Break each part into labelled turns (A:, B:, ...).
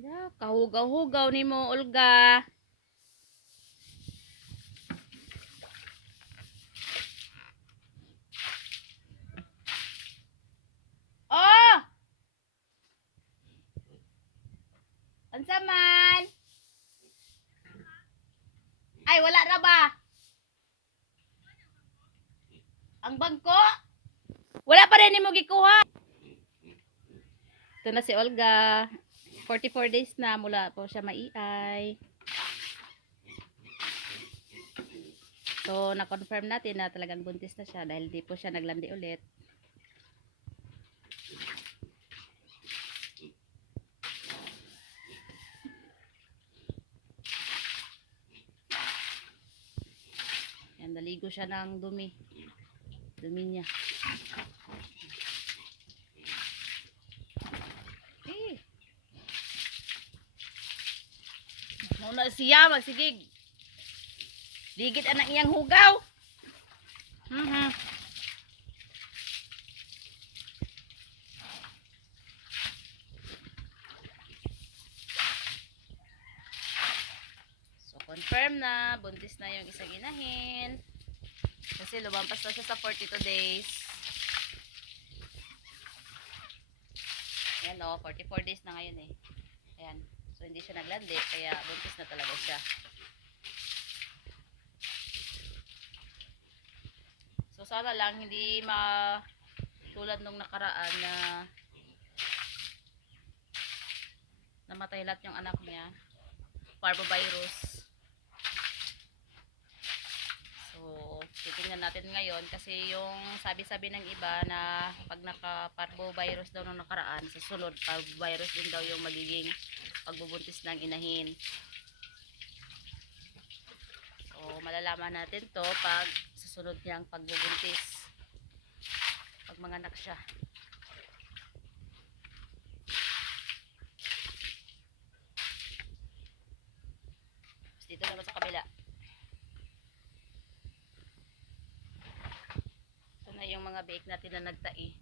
A: Ya, kahugaw-hugaw ni mo, Olga. Oh! Unsa man? Ay, wala ra ba? Ang bangko? Wala pa rin mo gikuha. Ito na si Olga. 44 days na mula po siya maiay. So, na-confirm natin na talagang buntis na siya dahil di po siya naglandi ulit. Yan, naligo siya ng dumi. Dumi niya. Eh. Muna siya, magsigig. Ligit anak iyang hugaw. Mhm. So, confirm na. Buntis na yung isang inahin. Kasi lumampas na siya sa 42 days. Ayan o, 44 days na ngayon eh. Ayan. Hindi siya naglandi. Kaya buntis na talaga siya. So, sana lang hindi ma tulad nung nakaraan na namatay lahat yung anak niya. Parvovirus. So, titingnan natin ngayon kasi yung sabi-sabi ng iba na pag naka-parvovirus daw nung nakaraan, sa sunod, parvovirus din daw yung magiging pagbubuntis ng inahin. So, malalaman natin to pag susunod niyang pagbubuntis. Pag manganak siya. Tapos dito naman sa kabila. Ito na yung mga bake natin na nagtai.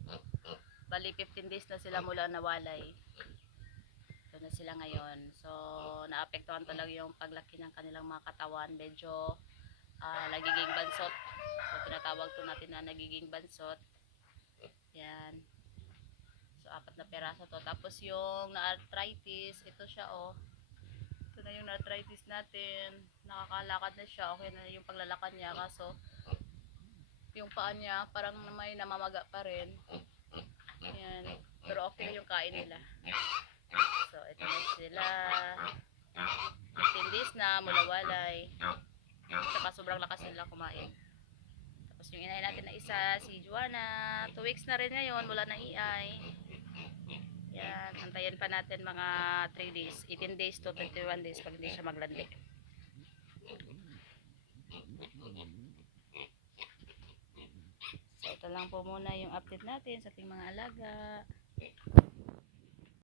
A: Bali 15 days na sila mula nawalay. Ito na sila ngayon. So, naapektuhan talaga yung paglaki ng kanilang mga katawan. Medyo ah, nagiging bansot. So, tinatawag to natin na nagiging bansot. Yan. So, apat na peraso to. Tapos yung na-arthritis, ito siya oh. Ito na yung na-arthritis natin. Nakakalakad na siya. Okay na yung paglalakad niya. Kaso, yung paa niya parang may namamaga pa rin. Yan. Pero okay yung kain nila. So, ito na sila. 15 days na, mula walay. Tsaka sobrang lakas nila kumain. Tapos yung inahin natin na isa, si Juana. 2 weeks na rin ngayon, mula na iay. Yan, antayin pa natin mga 3 days. 18 days to 21 days pag hindi siya maglandi. So, ito lang po muna yung update natin sa ating mga alaga.